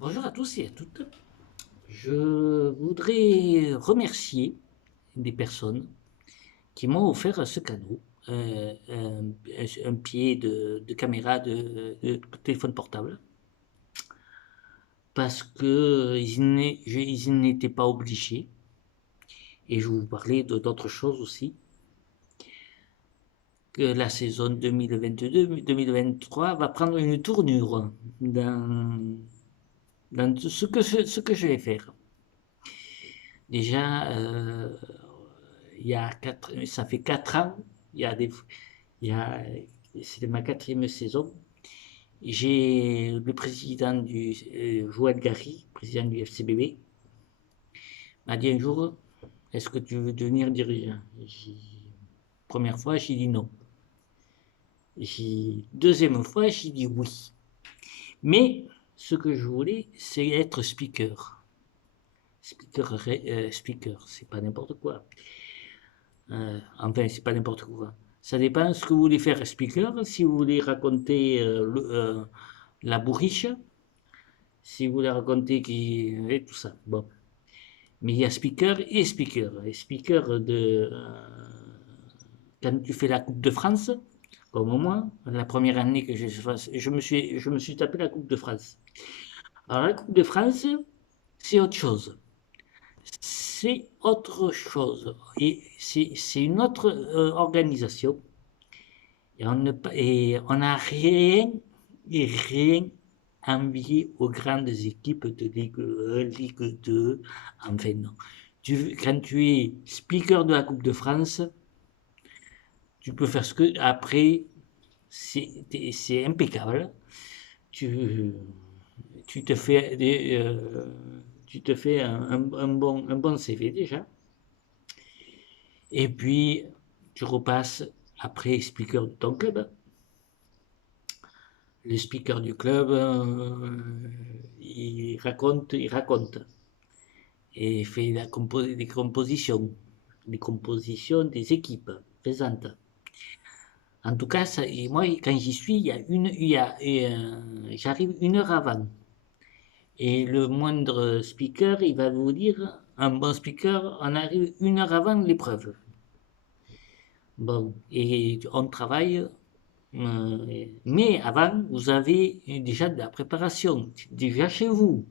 Bonjour à tous et à toutes. Je voudrais remercier des personnes qui m'ont offert ce cadeau, un pied de caméra de téléphone portable, parce que ils n'étaient pas obligés. Et je vais vous parler d'autres choses aussi, que la saison 2022-2023 va prendre une tournure dans ce que je vais faire. Déjà, ça fait 4 ans, il y a des, il y a, c'est ma quatrième saison. J'ai le président Joël Gary, président du FCBB, m'a dit un jour, est-ce que tu veux devenir dirigeant? Première fois, j'ai dit non. Deuxième fois, j'ai dit oui. Mais ce que je voulais, c'est être speaker. Speaker, c'est pas n'importe quoi. Enfin, c'est pas n'importe quoi. Ça dépend ce que vous voulez faire speaker, si vous voulez raconter la bourriche, si vous voulez raconter et tout ça. Bon. Mais il y a speaker et speaker. Et speaker quand tu fais la Coupe de France, comme moi, la première année que je me suis tapé la Coupe de France. Alors la Coupe de France, c'est autre chose. C'est autre chose. Et c'est une autre organisation. Et on n'a rien, et rien envié aux grandes équipes de Ligue 1, Ligue 2. Enfin, non. Quand tu es speaker de la Coupe de France, tu peux faire ce que. Après, c'est impeccable. Tu, tu te fais, tu te fais un bon CV déjà. Et puis, tu repasses après speaker de ton club. Le speaker du club, il raconte et fait des compositions des équipes présentes. En tout cas, et moi, quand j'y suis, j'arrive 1 heure avant. Et le moindre speaker, il va vous dire, un bon speaker, on arrive 1 heure avant l'épreuve. Bon, et on travaille. Mais avant, vous avez déjà de la préparation, déjà chez vous.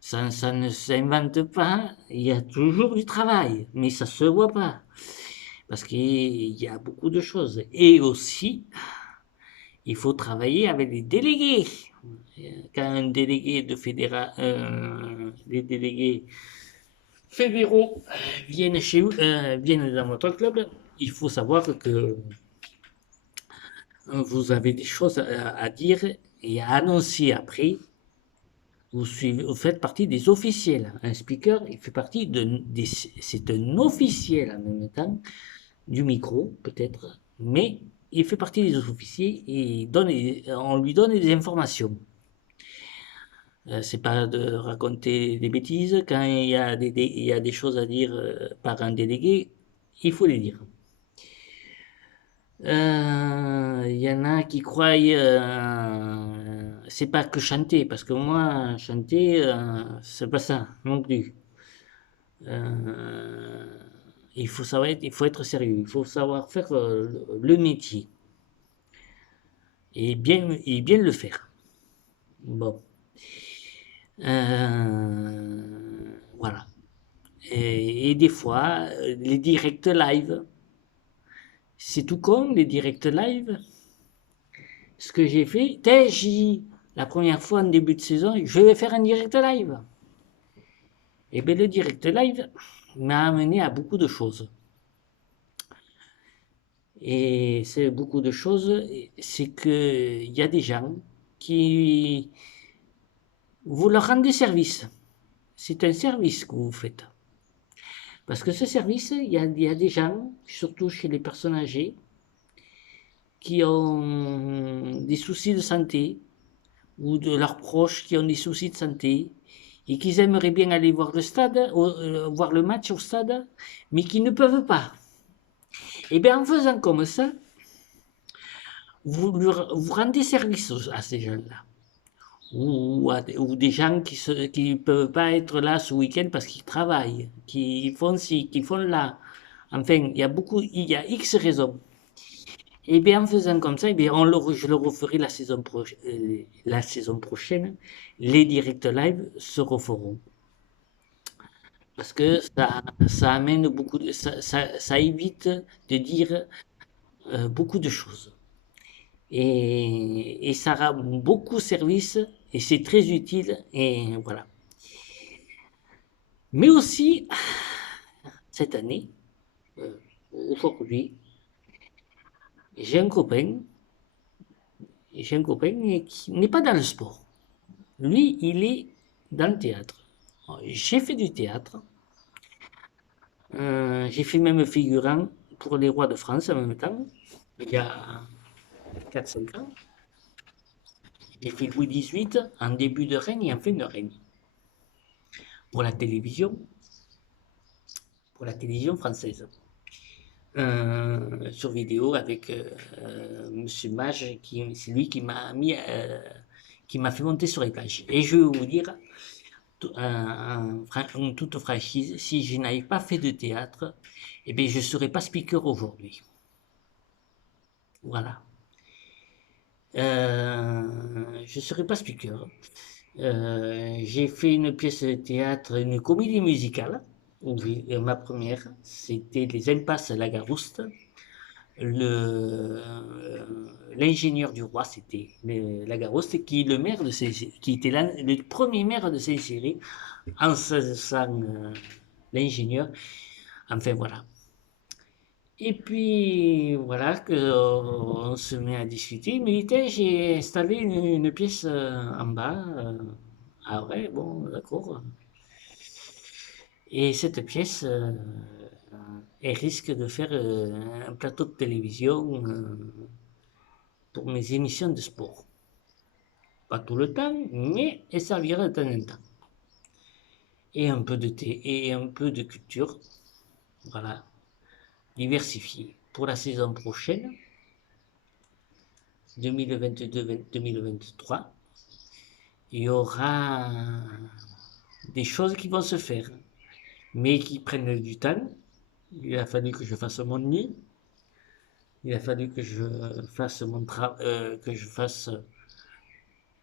Ça ne s'invente pas, il y a toujours du travail, mais ça ne se voit pas. Parce qu'il y a beaucoup de choses. Et aussi, il faut travailler avec les délégués. Quand un délégué les délégués fédéraux viennent dans votre club, il faut savoir que vous avez des choses à dire et à annoncer après. Vous faites partie des officiels. Un speaker, il fait partie c'est un officiel en même temps, du micro peut-être, mais il fait partie des officiers et on lui donne des informations. C'est pas de raconter des bêtises. Quand il y a des choses à dire par un délégué, il faut les dire. Il y en a qui croient c'est pas que chanter, parce que moi, chanter, c'est pas ça non plus. Euh, il faut être sérieux, il faut savoir faire le métier et bien le faire. Bon. Voilà. Et des fois, les directs live, c'est tout con, les directs live. Ce que j'ai fait, la première fois en début de saison, je vais faire un direct live. Et bien le direct live m'a amené à beaucoup de choses. Et c'est beaucoup de choses, c'est qu'il y a des gens qui vous leur rendez service. C'est un service que vous faites. Parce que ce service, il y a des gens, surtout chez les personnes âgées, qui ont des soucis de santé, ou de leurs proches qui ont des soucis de santé, et qui aimeraient bien aller voir le stade, voir le match au stade, mais qui ne peuvent pas. Et bien en faisant comme ça, vous rendez service à ces gens-là. ou des gens qui peuvent pas être là ce week-end parce qu'ils travaillent, qui font ci, qui font là. Enfin, il y a X raisons. Et bien, en faisant comme ça, eh bien, je le referai la saison prochaine. Les directs live se referont. Parce que ça amène ça évite de dire beaucoup de choses. Et ça rend beaucoup service et c'est très utile. Et voilà. Mais aussi, cette année, euh, aujourd'hui, j'ai un copain, j'ai un copain qui n'est pas dans le sport. Lui, il est dans le théâtre. J'ai fait du théâtre. J'ai fait même figurant pour les rois de France en même temps, il y a 4 5 ans. J'ai fait Louis XVIII en début de règne et en fin de règne. Pour pour la télévision française. Sur vidéo avec Monsieur Mage, c'est lui qui m'a fait monter sur les planches. Et je vais vous dire, en toute franchise, si je n'avais pas fait de théâtre, eh bien, je ne serais pas speaker aujourd'hui. Voilà. Je ne serais pas speaker. J'ai fait une pièce de théâtre, une comédie musicale. Oui, ma première, c'était Les Impasses Lagarouste. L'ingénieur du roi, c'était Lagarouste, qui est le maire de qui était le premier maire de Saint-Cyril en saisissant l'ingénieur. Enfin voilà. Et puis voilà que on se met à discuter. Mais j'ai installé une pièce en bas. Ah ouais, bon, d'accord. Et cette pièce, elle risque de faire un plateau de télévision pour mes émissions de sport. Pas tout le temps, mais elle servira de temps en temps. Et un peu de thé et un peu de culture. Voilà, diversifié. Pour la saison prochaine, 2022-2023, il y aura des choses qui vont se faire, mais qui prennent du temps. Il a fallu que je fasse mon nid. Il a fallu que je fasse que je fasse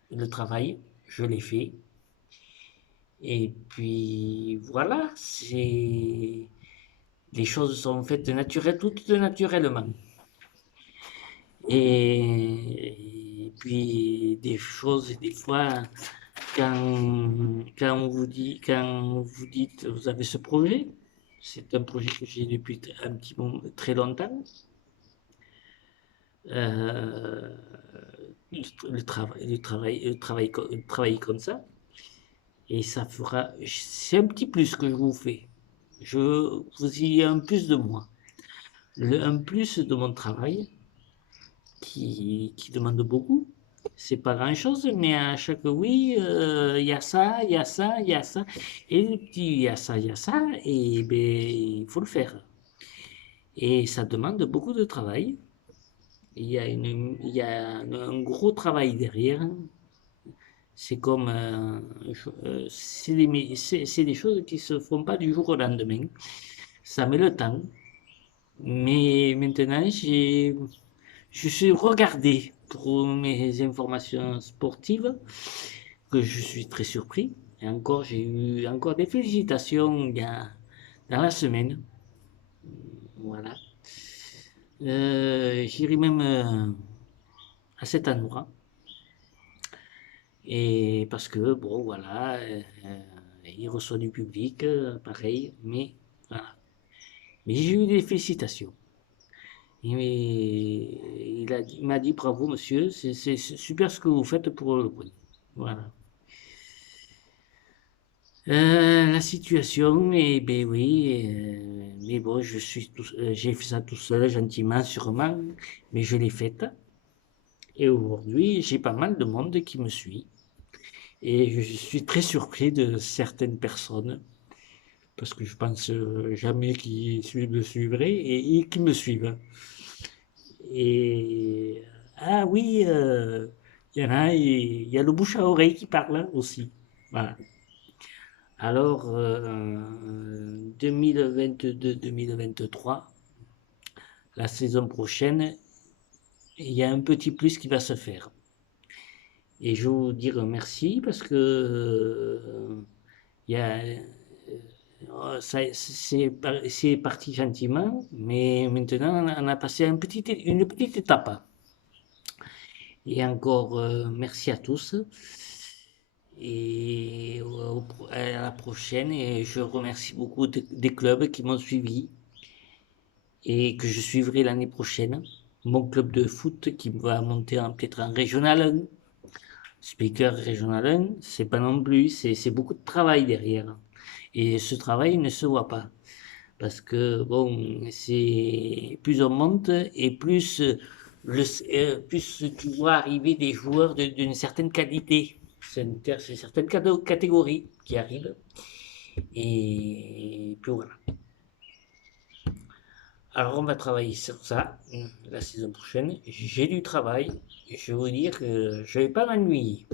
le travail. Je l'ai fait. Et puis voilà, les choses sont faites toutes naturellement. Et puis des choses, des fois, quand vous dites, vous avez ce projet, c'est un projet que j'ai depuis un petit moment, très longtemps. Euh, le travail comme ça, et ça fera, c'est un petit plus que je vous fais. Vous y un plus de moi. Un plus de mon travail qui demande beaucoup. C'est pas grand-chose, mais à chaque oui, il y a ça, il y a ça, il y a ça. Et le petit il y a ça, et ben, il faut le faire. Et ça demande beaucoup de travail. Il y a un gros travail derrière. C'est comme, c'est des choses qui se font pas du jour au lendemain. Ça met le temps. Mais maintenant, je suis regardé pour mes informations sportives, que je suis très surpris. Et encore, j'ai eu encore des félicitations dans la semaine. Voilà. J'irai même à cet endroit. Et parce que, bon, voilà, il reçoit du public, pareil, mais voilà. Mais j'ai eu des félicitations. Il m'a dit bravo monsieur, c'est super ce que vous faites pour le prix. Voilà. La situation, eh ben oui, mais bon, j'ai fait ça tout seul, gentiment, sûrement, mais je l'ai faite. Et aujourd'hui, j'ai pas mal de monde qui me suit. Et je suis très surpris de certaines personnes, parce que je pense jamais qu'ils me suivraient et qui me suivent. Et ah oui, Il y en a, et il y a le bouche à oreille qui parle aussi. Voilà. Alors, 2022-2023, la saison prochaine, il y a un petit plus qui va se faire. Et je veux vous dire merci parce que il y a, c'est parti gentiment, mais maintenant on a passé une petite étape. Et encore merci à tous et à la prochaine. Et je remercie beaucoup des clubs qui m'ont suivi et que je suivrai l'année prochaine. Mon club de foot qui va monter peut-être en régional 1, speaker régional 1, c'est pas non plus, c'est beaucoup de travail derrière. Et ce travail ne se voit pas. Parce que, bon, c'est plus on monte et plus, plus tu vois arriver des joueurs d'une certaine qualité. C'est une certaine catégorie qui arrive. Et puis voilà. Alors on va travailler sur ça la saison prochaine. J'ai du travail. Je vais vous dire que je ne vais pas m'ennuyer.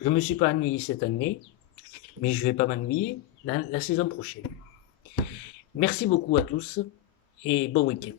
Je ne me suis pas ennuyé cette année, mais je ne vais pas m'ennuyer dans la saison prochaine. Merci beaucoup à tous et bon week-end.